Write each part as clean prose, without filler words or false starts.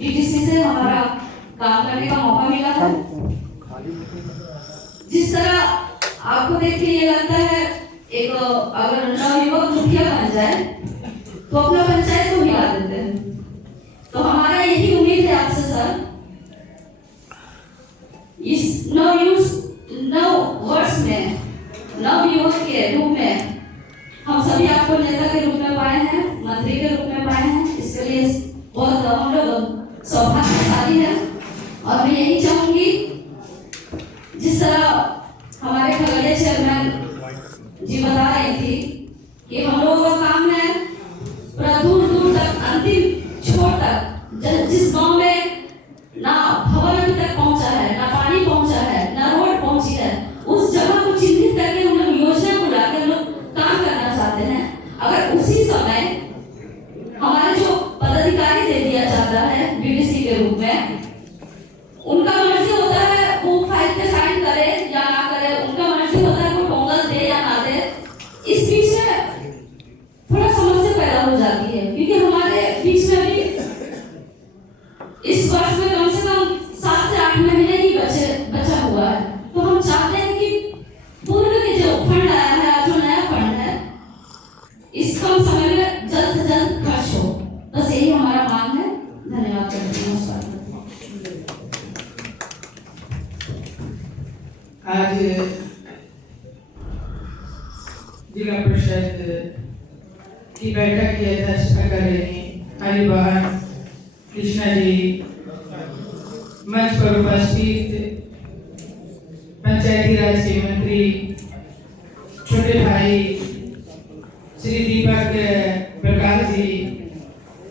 DTC से हमारा काम करने का मौका मिला है। जिस तरह आपको देख के ये लगता है एक अगर नवयुवक मुखिया बन जाए तो अपना पंचायत को हिला देते हैं, तो हमारा यही उम्मीद है आपसे सर, इस वर्ष में नवयुवक के रूप में हम सभी आपको नेता के रूप में पाए हैं, मंत्री के रूप में पाए हैं, इसके लिए बहुत हम लोग सौभाग्यशाली है। और मैं यही चाहूंगी जिस तरह हमारे खगड़िया चेयरमैन जी बता रही थी कि हम लोगों का काम है पूरा दूर दूर तक अंतिम छोर तक, जिस गांव में ना भवन अभी तक पहुंचा है, ना पानी पहुंचा है, ना रोड पहुंची है, उस जगह को चिन्हित करके हम लोग योजना को लाकर लोग काम करना चाहते हैं। अगर उसी समय हमारे जो पदाधिकारी दे दिया जाता है डीडीसी के रूप में, उनका मर्जी होता है वो फाइल पे साइन करे या ना करे, उनका मर्जी होता है वो पोंगल दे या ना दे। इस बीच में थोड़ा समस्या पैदा हो जाती है, क्योंकि हमारे बीच में भी इस वर्ष में कम से कम 7 से 8 महीने ही बचा हुआ है। तो हम चाहते हैं कि पूर्व के जो फंड आया है, जो नया फंड है, इस कम समय में जल्द से जल्द खर्च हो, बस यही हमारा मांग है। धन्यवाद करती हूँ। आज जिला परिषद की बैठक की अध्यक्षता कर रही हमारी बहन कृष्णा जी, मंच पर उपस्थित पंचायती राज के मंत्री छोटे भाई श्री दीपक प्रकाश जी,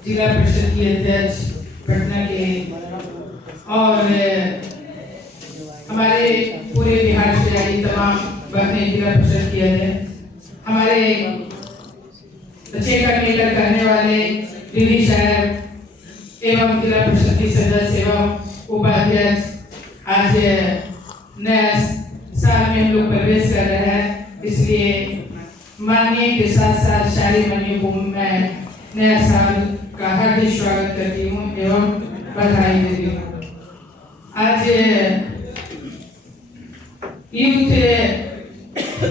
जिला परिषद की अध्यक्ष पटना के, और हमारे पूरे बिहार से आई तमाम बहनें जिला परिषद की अध्यक्ष, हमारे अच्छे का मेला करने वाले दीदी साहब एवं जिला परिषद की सदस्य एवं उपाध्यक्ष, आज नया साल में हम लोग प्रवेश कर रहे हैं, इसलिए माननीय के साथ साथ सारी माननीय को मैं नया साल का हार्दिक स्वागत करती हूँ एवं बधाई देती हूँ। आज यूथ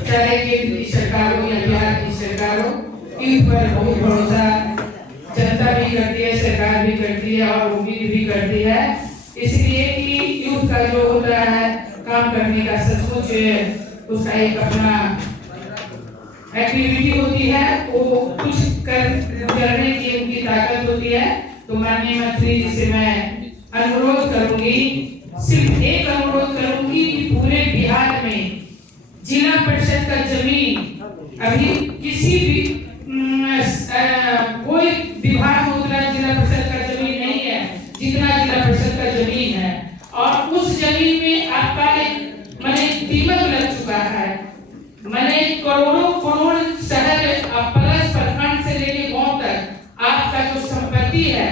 चाहे केंद्र की सरकार हो या बिहार की सरकार हो, यूथ पर बहुत भरोसा जनता भी करती है, सरकार भी करती है और उम्मीद भी करती है, इसलिए कि यूथ का जो होता है काम करने का सचमुच उसका एक अपना एक्टिविटी होती है, वो कुछ करने की उनकी ताकत होती है। तो माननीय मंत्री जी से मैं अनुरोध करूंगी, सिर्फ एक अनुरोध करूंगी कि पूरे बिहार में जिला परिषद का जमीन अभी किसी भी कोई विभाग में उतना जिला परिषद का जमीन नहीं है जितना जिला परिषद का जमीन है, और उस जमीन में आपका एक माने दीमक लग चुका है, माने करोड़ों करोड़ शहर प्लस प्रखंड से लेके गांव तक आपका जो संपत्ति है,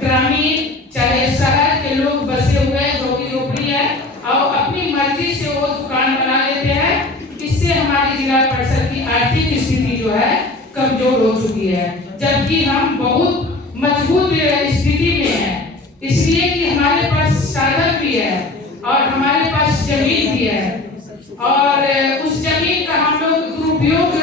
ग्रामीण चाहे शहर के लोग बसे हुए झोपड़ी झोपड़ी है और अपनी मर्जी से वो दुकान बना लेते हैं। इससे हमारी जिला परिषद की आर्थिक स्थिति जो है कमजोर हो चुकी है, जबकि हम बहुत मजबूत स्थिति में हैं, इसलिए कि हमारे पास साधन भी है और हमारे पास जमीन भी है, और उस जमीन का हम लोग दुरुपयोग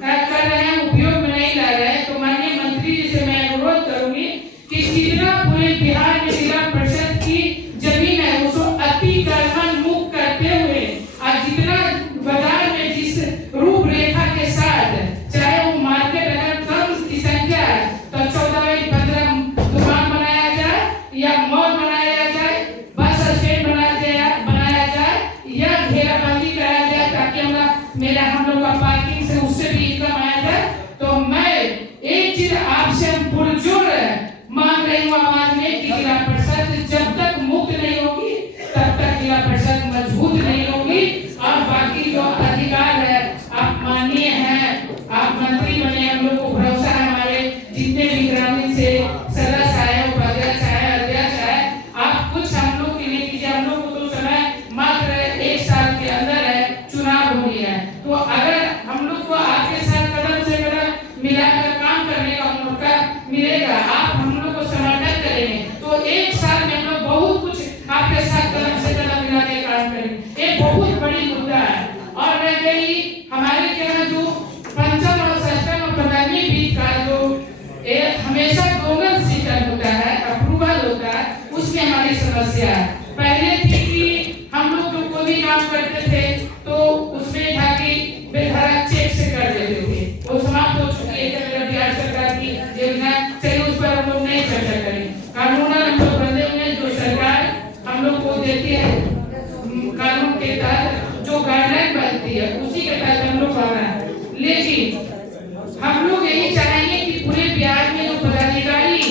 कर रहे हैं, उपयोग में नहीं ला रहे हैं। तो माननीय मंत्री जी से मैं अनुरोध करूंगी कि जितना पूरे बिहार में जिला परिषद की जमीन है उसको अतिक्रमण मुक्त करते हुए, और जितना बाजार में जिस रूपरेखा के साथ, चाहे वो मार्केट अगर कम की संख्या है तो 14-15 दुकान बनाया जाए या मॉल बनाया जाए, बस स्टैंड बनाया जाए या घेराबंदी कराया जाए, ताकि हमारा नहीं चर्चा करें। कानूनन हम लोग बंधे हुए हैं, जो सरकार हम लोग को देती है कानून के तहत जो गाइडलाइन बनती है उसी के तहत हम लोग कर रहे हैं। लेकिन हम लोग यही चाहेंगे कि पूरे बिहार में जो पदाधिकारी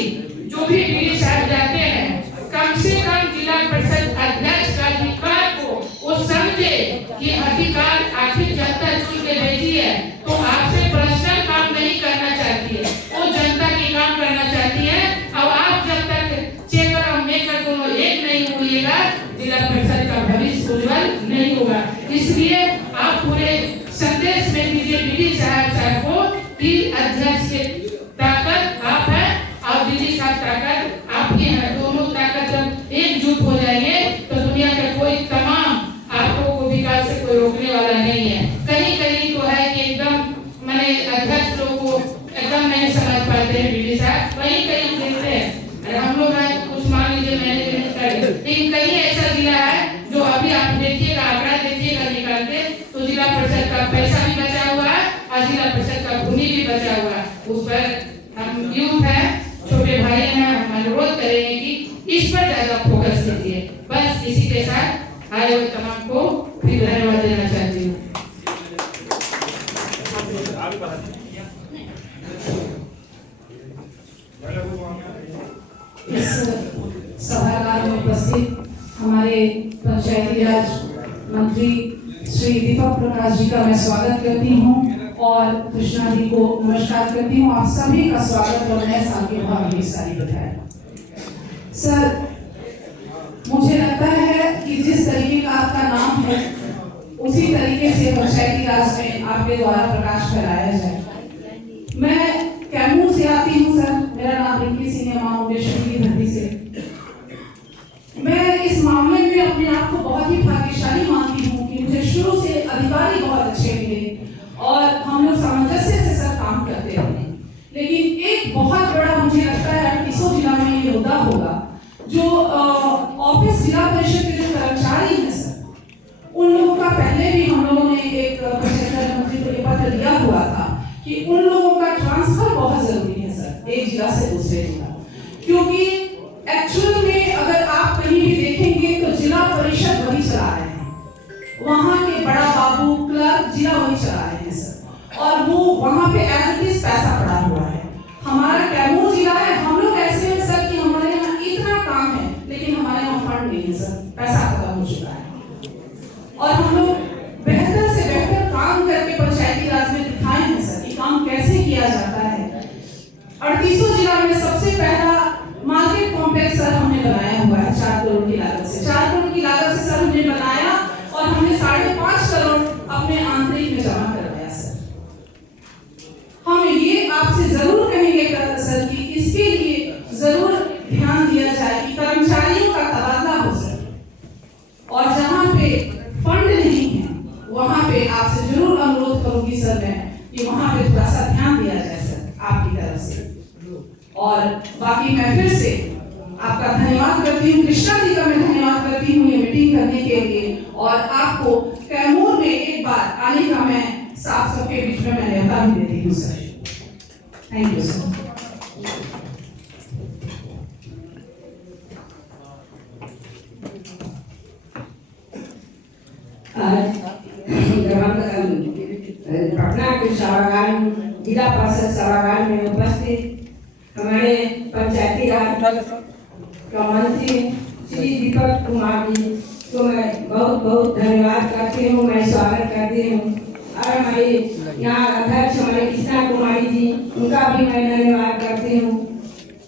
जो भी डीडी साहब जाते हैं, कम से कम जिला परिषद अध्यक्ष का अधिकार को वो समझे कि अधिकार आखिर जनता चुन के भेजी है, तो आपसे पर्सनल काम नहीं करना चाहती है, वो जनता के काम करना चाहती है। अब आप जब तक चेकर और मेकर दोनों एक नहीं होइएगा, जिला परिषद का भविष्य उज्जवल नहीं होगा। इसलिए आप पूरे संदेश में दीजिए डीडी साहब को कि अध्यक्ष के ताकत आप है और डीडी साहब ताकत आपकी है। दोनों ताकत जब एकजुट हो जाएंगे तो दुनिया का कोई तमाम आपको को विकास से कोई रोकने वाला नहीं है। कहीं कहीं तो है कि एकदम मैंने अध्यक्ष लोग को एकदम नहीं समझ पाते हैं डीडी साहब, वहीं कहीं हम देखते हैं। अरे हम लोग हैं कुछ मान लीजिए मैनेजमेंट कर, लेकिन कहीं ऐसा जिला है जो अभी आप देखिएगा, आंकड़ा देखिएगा निकाल के, तो जिला परिषद का पैसा भी बचा हुआ है और जिला परिषद का भूमि भी बचा हुआ है। उस पर हम यूथ है, छोटे भाई हैं, हम अनुरोध करेंगे कि इस पर ज्यादा फोकस कीजिए। बस इसी के साथ आए हुए तमाम को फिर धन्यवाद देना चाहती हूँ। इस सभागार में उपस्थित हमारे पंचायती राज मंत्री श्री दीपक प्रकाश जी का मैं स्वागत करती हूँ और कृष्णा जी को नमस्कार करती हूँ। आप सभी का स्वागत और नए साल की भावी सारी बधाई। सर, मुझे लगता है कि जिस तरीके का आपका नाम है उसी तरीके से पंचायती राज में आपके द्वारा प्रकाश फैलाया जाए। मैं कैमूर से आती हूँ सर, मेरा नाम रिंकी सिंह है, मां मुंडेश्वरी की धरती से। मैं इस मामले में अपने आप को बहुत ही भाग्यशाली मानती हूँ कि मुझे शुरू से अधिकारी बहुत अच्छे मिले और हम लोग सामंजस्य से सर काम करते रहे। लेकिन एक बहुत बड़ा मुझे लगता है किसो जिला में ये मुद्दा होगा, जो ऑफिस जिला परिषद के जो कर्मचारी हैं सर, उन लोगों का पहले भी हम लोगों ने एक पंचायत मंत्री को पत्र दिया हुआ था कि उन लोगों का ट्रांसफर बहुत जरूरी है सर, एक जिला से दूसरे जिला। क्योंकि एक्चुअल में अगर आप कहीं भी देखेंगे तो जिला परिषद वही चला रहे हैं, वहां के बड़ा बाबू क्लर्क जिला वही चला रहे हैं सर, और वो वहां पे एज इट इज पैसा पड़ा हुआ है। हमारा कैमूर जिला है, हम लोग ऐसे हैं सर कि हमारे यहाँ इतना काम है लेकिन हमारे यहाँ फंड नहीं है सर, पैसा खत्म हो चुका है। और हम लोग बेहतर से बेहतर काम करके पंचायती राज में दिखाए हैं सर कि काम कैसे किया जाता है। 38 जिला में सबसे पहला मार्केट कॉम्प्लेक्स सर हमने बनाया हुआ है 4 करोड़ की लागत से। 4 करोड़ की लागत से सर हमने बनाया और हमने 5.5 करोड़ अपने आंतरिक में जमा करवाया सर। हम ये आपसे जरूर कहेंगे सर कि इसके लिए जरूर ध्यान दिया जाए कि कर्मचारियों का तबादला हो सर, और जहाँ पे फंड नहीं है वहाँ पे आपसे जरूर अनुरोध करूंगी सर मैं कि वहाँ पे थोड़ा सा ध्यान दिया जाए सर आपकी तरफ से। और बाकी मैं फिर से आपका धन्यवाद करती हूँ, कृष्णा जी का मैं धन्यवाद करती हूँ ये मीटिंग करने के लिए, और आपको कैमूर में एक बार आने का मैं आप सबके बीच में मैं न्योता भी देती हूँ sir. Thank you sir. Patna के सभागार जिला परिषद सभागार में उपस्थित हमारे पंचायती राज का मंत्री श्री दीपक कुमार जी को मैं बहुत बहुत धन्यवाद करती हूँ, मैं स्वागत करती हूँ। और हमारे यहाँ अध्यक्ष हमारे कृष्णा कुमारी जी, उनका भी मैं धन्यवाद करती हूँ।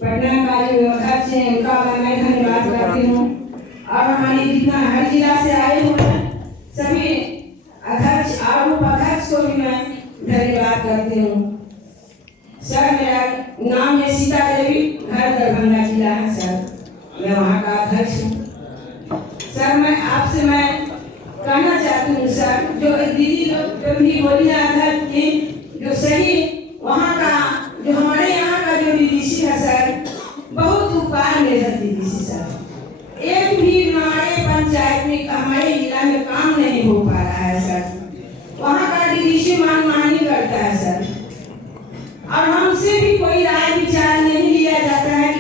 पटना का जो अध्यक्ष है उनका मैं धन्यवाद करती हूँ। और हमारी जितना हर जिला से आए हुए हैं सभी अध्यक्ष और उपाध्यक्ष को भी मैं धन्यवाद करती हूँ। सर, मेरा नाम है सीता देवी, घर दरभंगा जिला है सर, मैं वहाँ का अध्यक्ष हूँ। सर, मैं आपसे मैं कहना चाहती हूँ सर, जो दीदी लोग भी बोली ना अध्यक्ष की, जो सही वहाँ का जो हमारे यहाँ का जो डीडीसी है सर, बहुत उपकार मेरे डीडीसी सर। एक भी हमारे पंचायत में हमारे जिला में काम नहीं हो पा रहा है सर, वहाँ का डीडीसी मनमानी करता है सर, और हमसे भी कोई राय विचार नहीं लिया जाता है कि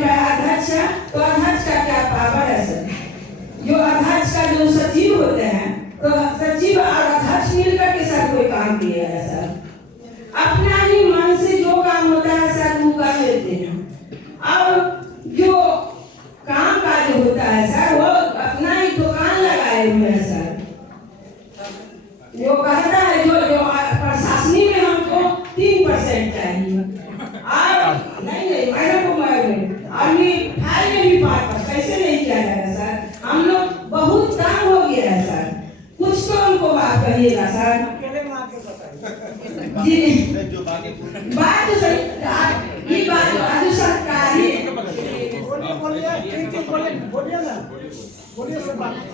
सचिव होते हैं तो सचिव और अध्यक्ष मिलकर के सर कोई काम किया है सर। अपना ही मन से जो काम होता है सर वो कर लेते हैं। और जो काम काज होता है सर वो अपना ही दुकान लगाए हुए हैं सर। जो कहता है जो प्रशासनिक में हमको 3% चाहिए और नहीं मैडम को आदमी फाइल में भी 5% कैसे नहीं किया जाएगा सर। हम लोग बहुत काम हो गया है सर, कुछ तो हमको बात कहिएगा सर। जी बात तो सही, ये बात आज सरकारी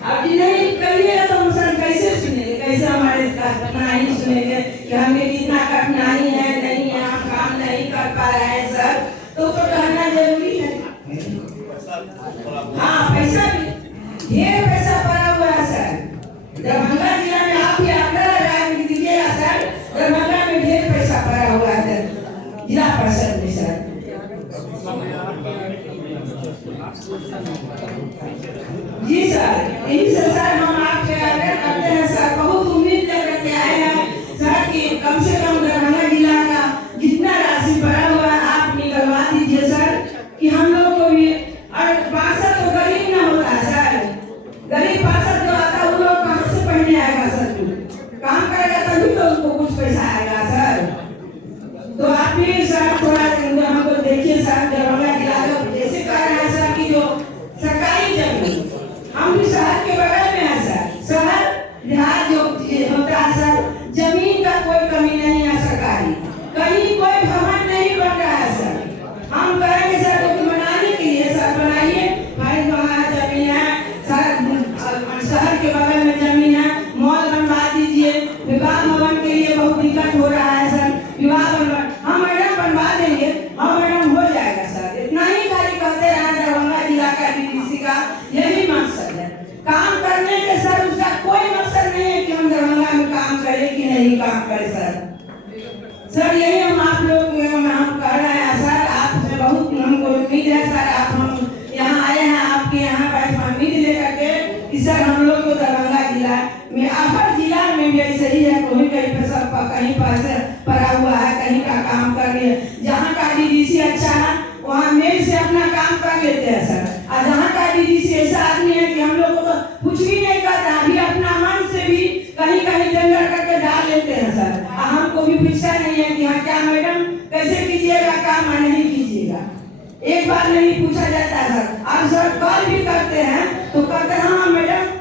अब जी नहीं कहिए तो हम सर कैसे सुनेंगे, कैसे हमारे कठिनाई सुनेंगे कि हमें इतना कठिनाई है, नहीं है, हम काम नहीं कर पा रहे हैं सर, तो कहना जरूरी है। हाँ पैसा भी ढेर पैसा पड़ा हुआ है सर। दरभंगा जिला में आप भी आंकड़ा लगा दीजिएगा सर, दरभंगा में ढेर पैसा पड़ा हुआ है जिला परिषद में सर। जी सर, यही से सर हम आपसे आग्रह करते हैं सर, बहुत उम्मीद लेकर के आए हैं सर कि कम से कम दरभंगा जिला का जितना राशि पड़ा हुआ है आप निकलवा दीजिए सर, कि हम लोग को भी। और पार्षद तो गरीब ना होता है सर, गरीब पार्षद जो आता है वो लोग कहाँ से पढ़ने आएगा सर, काम करेगा तभी तो उनको कुछ पैसा आएगा सर। तो आप भी सर थोड़ा हमको देखिए सर, दरभंगा जिला जैसे कह रहे हैं सर कि जो सरकारी जमीन हम भी शहर के बगल में है सर, शहर देहात जो होता है सर, जमीन का कोई कमी नहीं है सरकारी, कहीं कोई भवन नहीं बन रहा है सर। हम कहेंगे सर तो बनाने के लिए सर बनाइए, भाई वहाँ जमीन है सर, शहर के बगल में जमीन है, मॉल बनवा दीजिए। विवाह भवन के लिए बहुत दिक्कत हो रहा है सर, विवाह भवन हम मैडम बनवा देंगे, हम मैडम हो जाएगा सर। इतना ही खाली कहते रहे दरभंगा जिला का डीडीसी का यही मकसद है, काम करने के सर उसका कोई मकसद नहीं है कि हम दरभंगा में काम करें कि नहीं काम करें सर। सर यही हम आप लोग हम कह रहे हैं सर, आपसे बहुत हमको उम्मीद है सर, आप हम यहाँ आए हैं आपके यहाँ बैठ उम्मीद लेकर के कि सर हम लोग को दरभंगा जिला में हर जिला में भी ऐसे ही है, कोई कहीं पर सब कहीं पैसे पड़ा हुआ है, कहीं का काम कर रही है। जहाँ का डीडीसी अच्छा है वहाँ मेल से अपना काम कर लेते हैं सर, और जहाँ का डीडीसी ऐसा आदमी है कि हम लोग को तो कुछ भी नहीं करता, अभी अपना मन से भी कहीं कहीं टेंडर करके डाल लेते हैं सर। हमको भी पूछा नहीं है कि हाँ क्या मैडम कैसे कीजिएगा काम या नहीं कीजिएगा, एक बार नहीं पूछा जाता सर। अब सर कॉल भी करते हैं तो कहते हैं हाँ मैडम